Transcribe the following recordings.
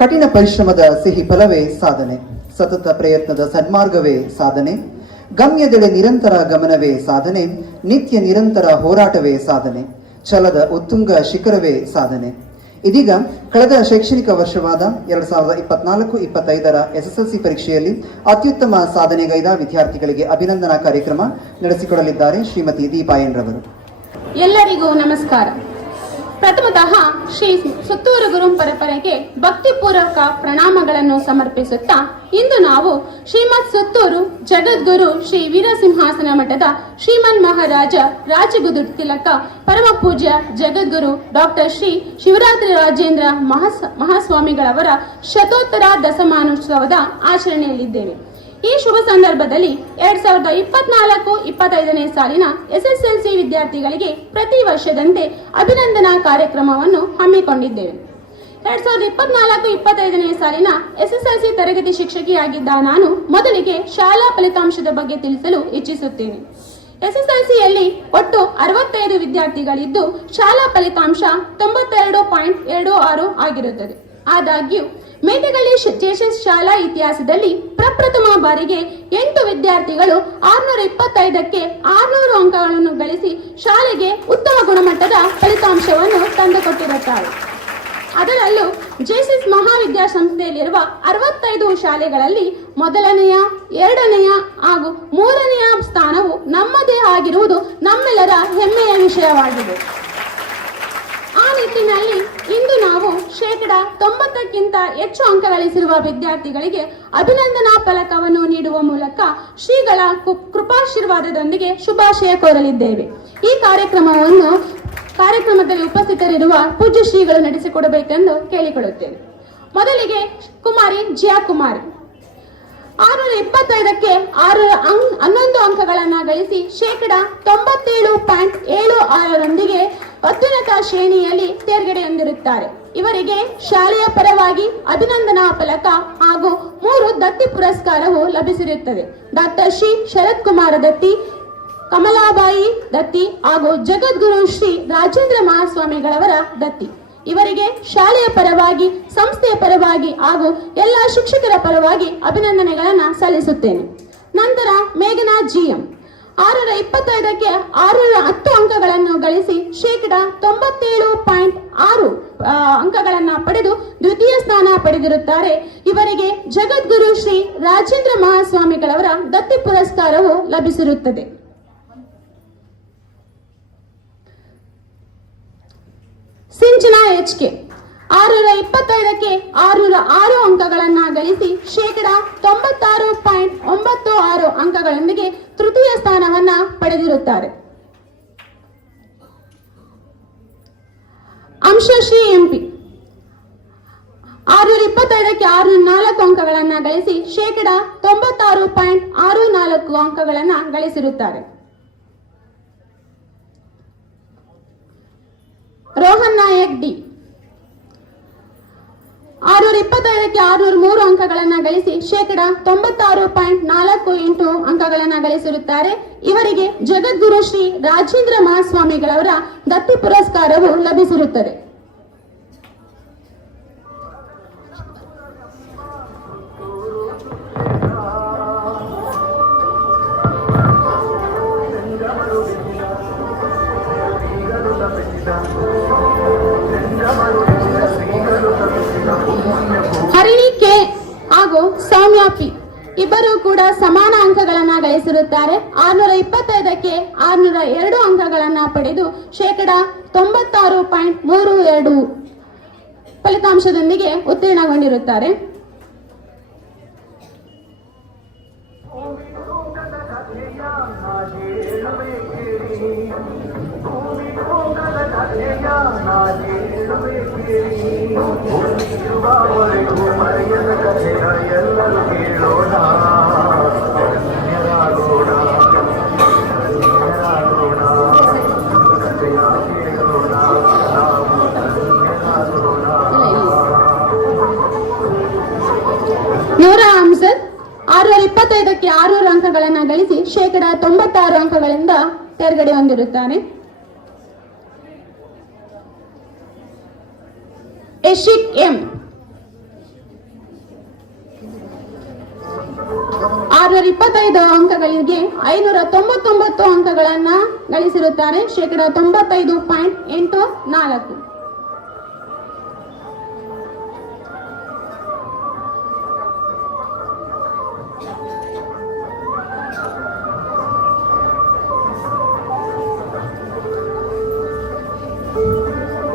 ಕಠಿಣ ಪರಿಶ್ರಮದ ಸಿಹಿ ಫಲವೇ ಸಾಧನೆ, ಸತತ ಪ್ರಯತ್ನದ ಸನ್ಮಾರ್ಗವೇ ಸಾಧನೆ, ಗಮ್ಯದೆಡೆ ನಿರಂತರ ಗಮನವೇ ಸಾಧನೆ, ನಿತ್ಯ ನಿರಂತರ ಹೋರಾಟವೇ ಸಾಧನೆ, ಛಲದ ಉತ್ತುಂಗ ಶಿಖರವೇ ಸಾಧನೆ. ಇದೀಗ ಕಳೆದ ಶೈಕ್ಷಣಿಕ ವರ್ಷವಾದ 2024-25ರ SSLC ಪರೀಕ್ಷೆಯಲ್ಲಿ ಅತ್ಯುತ್ತಮ ಸಾಧನೆಗೈದ ವಿದ್ಯಾರ್ಥಿಗಳಿಗೆ ಅಭಿನಂದನಾ ಕಾರ್ಯಕ್ರಮ ನಡೆಸಿಕೊಡಲಿದ್ದಾರೆ ಶ್ರೀಮತಿ ದೀಪಾ ಎನ್ ರವರು. ಎಲ್ಲರಿಗೂ ನಮಸ್ಕಾರ. ಪ್ರಥಮತಃ ಶ್ರೀ ಸುತ್ತೂರು ಗುರು ಪರಂಪರೆಗೆ ಭಕ್ತಿಪೂರ್ವಕ ಪ್ರಣಾಮಗಳನ್ನು ಸಮರ್ಪಿಸುತ್ತಾ ಇಂದು ನಾವು ಶ್ರೀಮತ್ ಸುತ್ತೂರು ಜಗದ್ಗುರು ಶ್ರೀ ವೀರಸಿಂಹಾಸನ ಮಠದ ಶ್ರೀಮನ್ ಮಹಾರಾಜ ರಾಜಗುರು ತಿಲಕ ಪರಮ ಪೂಜ್ಯ ಜಗದ್ಗುರು ಡಾಕ್ಟರ್ ಶ್ರೀ ಶಿವರಾತ್ರಿ ರಾಜೇಂದ್ರ ಮಹಾಸ್ವಾಮಿಗಳವರ ಶತೋತ್ತರ ದಶಮಾನೋತ್ಸವದ ಆಚರಣೆಯಲ್ಲಿದ್ದೇವೆ. ಈ ಶುಭ ಸಂದರ್ಭದಲ್ಲಿ 2024-25ನೇ ಸಾಲಿನ SSLC ವಿದ್ಯಾರ್ಥಿಗಳಿಗೆ ಪ್ರತಿ ವರ್ಷದಂತೆ ಅಭಿನಂದನಾ ಕಾರ್ಯಕ್ರಮವನ್ನು ಹಮ್ಮಿಕೊಂಡಿದ್ದೇವೆ. 2024-25ನೇ ಸಾಲಿನ SSLC ತರಗತಿ ಶಿಕ್ಷಕಿಯಾಗಿದ್ದ ನಾನು ಮೊದಲಿಗೆ ಶಾಲಾ ಫಲಿತಾಂಶದ ಬಗ್ಗೆ ತಿಳಿಸಲು ಇಚ್ಛಿಸುತ್ತೇನೆ. SSLCಯಲ್ಲಿ ಒಟ್ಟು 65 ವಿದ್ಯಾರ್ಥಿಗಳಿದ್ದು ಶಾಲಾ ಫಲಿತಾಂಶ 92.26 ಆಗಿರುತ್ತದೆ. ಆದಾಗ್ಯೂ ಮೇಟಗಳ್ಳಿ ಜೆಎಸ್ಎಸ್ ಶಾಲಾ ಇತಿಹಾಸದಲ್ಲಿ ಪ್ರಪ್ರಥಮ ಬಾರಿಗೆ 8 ವಿದ್ಯಾರ್ಥಿಗಳು 625ಕ್ಕೆ 600 ಅಂಕಗಳನ್ನು ಗಳಿಸಿ ಶಾಲೆಗೆ ಉತ್ತಮ ಗುಣಮಟ್ಟದ ಫಲಿತಾಂಶವನ್ನು ತಂದುಕೊಟ್ಟಿರುತ್ತಾರೆ. ಅದರಲ್ಲೂ ಜೆಎಸ್ಎಸ್ ಮಹಾವಿದ್ಯಾಸಂಸ್ಥೆಯಲ್ಲಿರುವ 65 ಶಾಲೆಗಳಲ್ಲಿ ಮೊದಲನೆಯ, 2ನೆಯ ಹಾಗೂ 3ನೆಯ ಸ್ಥಾನವು ನಮ್ಮದೇ ಆಗಿರುವುದು ನಮ್ಮೆಲ್ಲರ ಹೆಮ್ಮೆಯ ವಿಷಯವಾಗಿದೆ. ಆ ನಿಟ್ಟಿನಲ್ಲಿ ಇಂದು ನಾವು 90%ಕ್ಕಿಂತ ಹೆಚ್ಚು ಅಂಕ ಗಳಿಸಿರುವ ವಿದ್ಯಾರ್ಥಿಗಳಿಗೆ ಅಭಿನಂದನಾ ಫಲಕವನ್ನು ನೀಡುವ ಮೂಲಕ ಶ್ರೀಗಳ ಕೃಪಾಶೀರ್ವಾದದೊಂದಿಗೆ ಶುಭಾಶಯ ಕೋರಲಿದ್ದೇವೆ. ಈ ಕಾರ್ಯಕ್ರಮದಲ್ಲಿ ಉಪಸ್ಥಿತರಿರುವ ಪೂಜ್ಯ ಶ್ರೀಗಳು ನಡೆಸಿಕೊಡಬೇಕೆಂದು ಕೇಳಿಕೊಳ್ಳುತ್ತೇನೆ. ಮೊದಲಿಗೆ ಕುಮಾರಿ ಜಿಯಾ ಕುಮಾರಿ 625ಕ್ಕೆ 11 ಅಂಕಗಳನ್ನು ಗಳಿಸಿ 97.76ರೊಂದಿಗೆ ಅತ್ಯುನ್ನತ ಶ್ರೇಣಿಯಲ್ಲಿ ತೇರ್ಗಡೆ ಹೊಂದಿರುತ್ತಾರೆ. ಇವರಿಗೆ ಶಾಲೆಯ ಪರವಾಗಿ ಅಭಿನಂದನಾ ಫಲಕ ಹಾಗೂ 3 ದತ್ತಿ ಪುರಸ್ಕಾರವು ಲಭಿಸಿರುತ್ತದೆ. ಡಾಕ್ಟರ್ ಶ್ರೀ ಶರತ್ ಕುಮಾರ ದತ್ತಿ, ಕಮಲಾಬಾಯಿ ದತ್ತಿ ಹಾಗೂ ಜಗದ್ಗುರು ಶ್ರೀ ರಾಜೇಂದ್ರ ಮಹಾಸ್ವಾಮಿಗಳವರ ದತ್ತಿ. ಇವರಿಗೆ ಶಾಲೆಯ ಪರವಾಗಿ, ಸಂಸ್ಥೆಯ ಪರವಾಗಿ ಹಾಗೂ ಎಲ್ಲ ಶಿಕ್ಷಕರ ಪರವಾಗಿ ಅಭಿನಂದನೆಗಳನ್ನು ಸಲ್ಲಿಸುತ್ತೇನೆ. ನಂತರ ಮೇಘನಾ GM 625ಕ್ಕೆ 610 ಅಂಕಗಳನ್ನು ಗಳಿಸಿ 97.6 ಅಂಕಗಳನ್ನು ಪಡೆದು ದ್ವಿತೀಯ ಸ್ಥಾನ ಪಡೆದಿರುತ್ತಾರೆ. ಇವರಿಗೆ ಜಗದ್ಗುರು ಶ್ರೀ ರಾಜೇಂದ್ರ ಮಹಾಸ್ವಾಮಿಗಳವರ ದತ್ತಿ ಪುರಸ್ಕಾರವು ಲಭಿಸಿರುತ್ತದೆ. ಸಿಂಚನಾ HK 625ಕ್ಕೆ 606 ಅಂಕಗಳನ್ನು ಗಳಿಸಿ 96.96 ಅಂಕಗಳೊಂದಿಗೆ ತೃತೀಯ ಸ್ಥಾನವನ್ನ ಪಡೆದಿರುತ್ತಾರೆ. ಅಂಶಶ್ರೀ MP 625ಕ್ಕೆ 604 ಅಂಕಗಳನ್ನು ಗಳಿಸಿ 96.64 ಅಂಕಗಳನ್ನು ಗಳಿಸಿರುತ್ತಾರೆ. ರೋಹನ್ ನಾಯಕ್ D 625ಕ್ಕೆ 603 ಅಂಕಗಳನ್ನು ಗಳಿಸಿ 96.48 ಅಂಕಗಳನ್ನು ಗಳಿಸಿರುತ್ತಾರೆ. ಇವರಿಗೆ ಜಗದ್ಗುರು ಶ್ರೀ ರಾಜೇಂದ್ರ ಮಹಾಸ್ವಾಮಿಗಳವರ ದತ್ತಿ ಪುರಸ್ಕಾರವು ಲಭಿಸಿರುತ್ತದೆ. ಹರಿಣಿ K ಹಾಗೂ ಸೌಮ್ಯ P ಇಬ್ಬರು ಕೂಡ ಸಮಾನ ಅಂಕಗಳನ್ನು ಗಳಿಸಿರುತ್ತಾರೆ. 625ಕ್ಕೆ 602 ಅಂಕಗಳನ್ನು ಪಡೆದು 96.32 ಫಲಿತಾಂಶದೊಂದಿಗೆ ಉತ್ತೀರ್ಣಗೊಂಡಿರುತ್ತಾರೆ. ನೂರಾ ಅಮ್ಜದ್ 625ಕ್ಕೆ 600 ಅಂಕಗಳನ್ನು ಗಳಿಸಿ 96 ಅಂಕಗಳಿಂದ ತೇರ್ಗಡೆ ಹೊಂದಿರುತ್ತಾನೆ. ಯಶಿಕ್ M 625 ಅಂಕಗಳಿಗೆ 599 ಅಂಕಗಳನ್ನ ಗಳಿಸಿರುತ್ತಾರೆ. ಶೇಕಡ 95.84.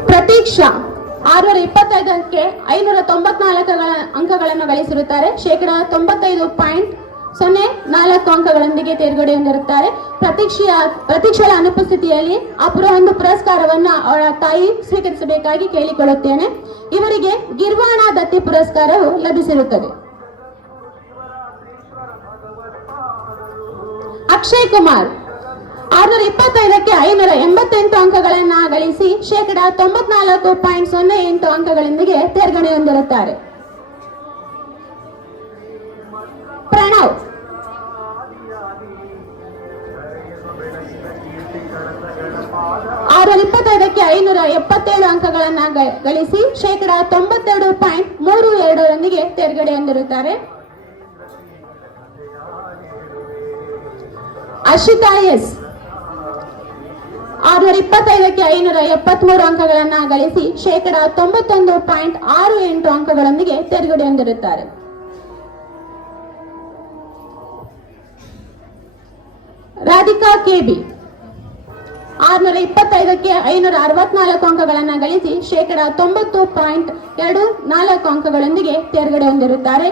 ಪ್ರತೀಕ್ಷಾ 625ಕ್ಕೆ 594 ಅಂಕಗಳನ್ನು ಗಳಿಸಿರುತ್ತಾರೆ. ಶೇಕಡ 95.04 ಅಂಕಗಳೊಂದಿಗೆ ತೇರ್ಗಡೆ ಹೊಂದಿರುತ್ತಾರೆ. ಪ್ರತೀಕ್ಷೆಯ ಅನುಪಸ್ಥಿತಿಯಲ್ಲಿ ಒಂದು ಪುರಸ್ಕಾರವನ್ನ ಅವಳ ತಾಯಿ ಸ್ವೀಕರಿಸಬೇಕಾಗಿ ಕೇಳಿಕೊಳ್ಳುತ್ತೇನೆ. ಇವರಿಗೆ ಗಿರ್ವಾಣ ದತ್ತಿ ಪುರಸ್ಕಾರವು ಲಭಿಸಿರುತ್ತದೆ. ಅಕ್ಷಯ್ ಕುಮಾರ್ 625ಕ್ಕೆ 588 ಅಂಕಗಳನ್ನ ಗಳಿಸಿ ಶೇಕಡ 94.08 ಅಂಕಗಳೊಂದಿಗೆ ತೇರ್ಗಡೆ ಹೊಂದಿರುತ್ತಾರೆ. ಪ್ರಣವ್ 625ಕ್ಕೆ 577 ಅಂಕಗಳನ್ನ ಗಳಿಸಿ ಶೇಕಡ 92.32 ತೇರ್ಗಡೆ ಹೊಂದಿರುತ್ತಾರೆ. ಅಶಿತಾ ಎಸ್ 625ಕ್ಕೆ 573 ಅಂಕಗಳನ್ನ ಗಳಿಸಿ ಶೇಕಡ 91.68 ಅಂಕಗಳೊಂದಿಗೆ ತೇರ್ಗಡೆ ಹೊಂದಿರುತ್ತಾರೆ. ರಾಧಿಕಾ ಕೆಬಿ 625ಕ್ಕೆ 564 ಅಂಕಗಳನ್ನ ಗಳಿಸಿ ಶೇಕಡ 90.24 ಅಂಕಗಳೊಂದಿಗೆ ತೇರ್ಗಡೆ ಹೊಂದಿರುತ್ತಾರೆ.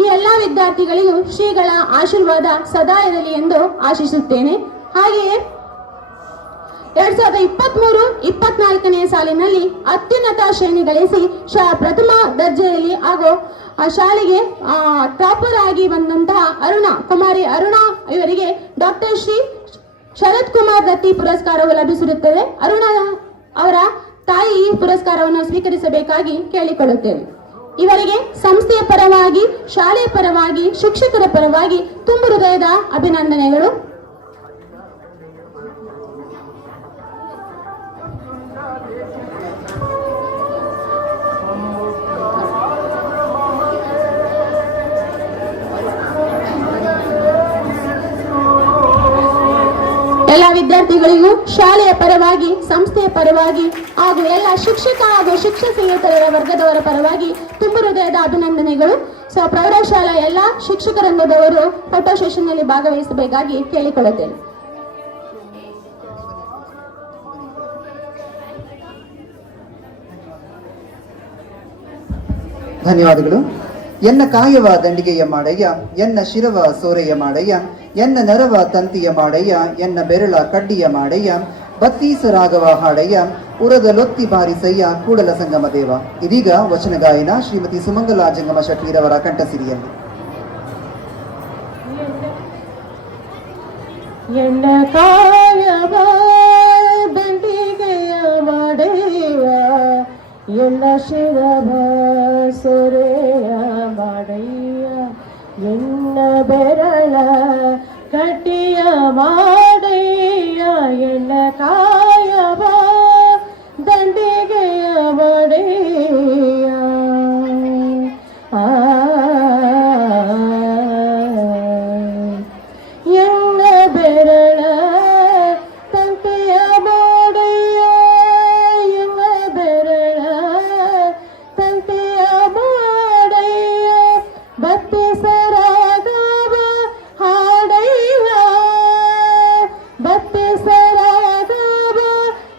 ಈ ಎಲ್ಲಾ ವಿದ್ಯಾರ್ಥಿಗಳಿಗೂ ಶ್ರೀಗಳ ಆಶೀರ್ವಾದ ಸದಾ ಇರಲಿ ಎಂದು ಆಶಿಸುತ್ತೇನೆ. ಹಾಗೆಯೇ 2023-24ನೇ ಸಾಲಿನಲ್ಲಿ ಅತ್ಯುನ್ನತ ಶ್ರೇಣಿ ಗಳಿಸಿ ಪ್ರಥಮ ದರ್ಜೆಯಲ್ಲಿ ಹಾಗೂ ಆ ಶಾಲೆಗೆ ಟಾಪರ್ ಆಗಿ ಬಂದಂತಹ ಕುಮಾರಿ ಅರುಣಾ ಇವರಿಗೆ ಡಾಕ್ಟರ್ ಶ್ರೀ ಶರತ್ ಕುಮಾರ್ ದತ್ತಿ ಪುರಸ್ಕಾರವು ಲಭಿಸಿರುತ್ತದೆ. ಅರುಣಾ ಅವರ ತಾಯಿ ಈ ಪುರಸ್ಕಾರವನ್ನು ಸ್ವೀಕರಿಸಬೇಕಾಗಿ ಕೇಳಿಕೊಳ್ಳುತ್ತೇವೆ. ಇವರಿಗೆ ಸಂಸ್ಥೆಯ ಪರವಾಗಿ, ಶಾಲೆಯ ಪರವಾಗಿ, ಶಿಕ್ಷಕರ ಪರವಾಗಿ ತುಂಬು ಹೃದಯದ ಅಭಿನಂದನೆಗಳು. ಎಲ್ಲ ವಿದ್ಯಾರ್ಥಿಗಳಿಗೂ ಶಾಲೆಯ ಪರವಾಗಿ, ಸಂಸ್ಥೆಯ ಪರವಾಗಿ ಹಾಗೂ ಎಲ್ಲ ಶಿಕ್ಷಕ ಹಾಗೂ ಶಿಕ್ಷಕೇತರ ವರ್ಗದವರ ಪರವಾಗಿ ತುಂಬು ಹೃದಯದ ಅಭಿನಂದನೆಗಳು. ಪ್ರೌಢಶಾಲಾ ಎಲ್ಲ ಶಿಕ್ಷಕರಂಗದವರು ಫೋಟೋ ಸೆಷನ್ ನಲ್ಲಿ ಭಾಗವಹಿಸಬೇಕಾಗಿ ಕೇಳಿಕೊಳ್ಳುತ್ತೇನೆ. ಧನ್ಯವಾದಗಳು. ಎನ್ನ ಕಾಯವ ದಂಡಿಗೆಯ ಮಾಡಯ್ಯ, ಎನ್ನ ಶಿರವ ಸೋರೆಯ ಮಾಡಯ್ಯ, ಎನ್ನ ನರವ ತಂತಿಯ ಮಾಡಯ್ಯ, ಎನ್ನ ಬೆರಳ ಕಡ್ಡಿಯ ಮಾಡಯ್ಯ, ಬತ್ತೀಸ ರಾಗವ ಹಾಡಯ್ಯ, ಉರದ ಲೊತ್ತಿ ಬಾರಿಸಯ್ಯ ಕೂಡಲ ಸಂಗಮ ದೇವ. ಇದೀಗ ವಚನ ಗಾಯನ ಶ್ರೀಮತಿ ಸುಮಂಗಲಾ ಜಂಗಮ ಶೆಟ್ಟಿರವರ ಕಂಠಸಿರಿಯಲ್ಲಿ. ಎನ್ನ ಕಾಯವ ದಂಡಿಗೆಯ ಮಾಡಯ್ಯ, ಎನ್ನ ಶಿರವ ಸೊರೆಯ ಮಾಡಯ್ಯ, ಎನ್ನ ಬೆರಳ ಕಟ್ಟಿಯ ಮಾಡಯ್ಯ, ಎನ್ನ ಕಾಯವ ದಂಡಿಗೆಯ ಮಾಡಯ್ಯ. ಎನ್ನ ಬೆರಳ ತಂತಿಯ ಮಾಡಯ್ಯ, ಎನ್ನ ಬೆರಳ ತಂತಿಯ ಮಾಡಯ್ಯ, ಬತ್ತಿಸರಾಗವ ಹಾಡಯ್ಯ, ಬತ್ತಿಸರಾಗವ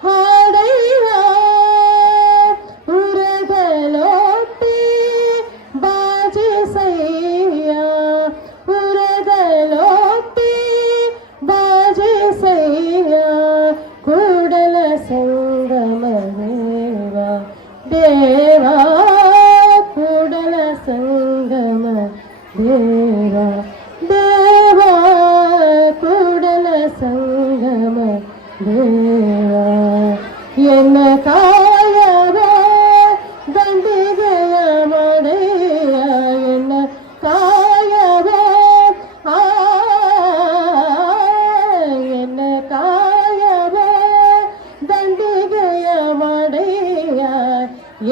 ಹಾಡಯ್ಯ, ಉರದಲೊತ್ತಿ ಬಾಜಿಸಯ್ಯ, ಉರದಲೊತ್ತಿ ಬಾಜಿಸಯ್ಯ, ಕೂಡಲ ಸಂಗಮ ದೇವ ದೇವ, ಕೂಡಲ ಸಂಗಮ ದೇವ ದೇವ, ಕೂಡಲ ಸಂಗಮ ದೇವ. ಎನ್ನ ಕಾಯವ ದಂಡಿಗೆಯ ಮಾಡಯ್ಯ, ಎನ್ನ ಕಾಯವ ಎನ್ನ ಕಾಯವ ದಂಡಿಗೆಯ ಮಾಡಯ್ಯ,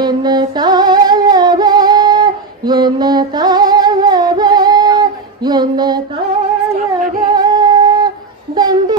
ಎನ್ನ ಕಾಯವ, ಎನ್ನ ಕಾಯವ, ಎನ್ನ ಕಾಯವ.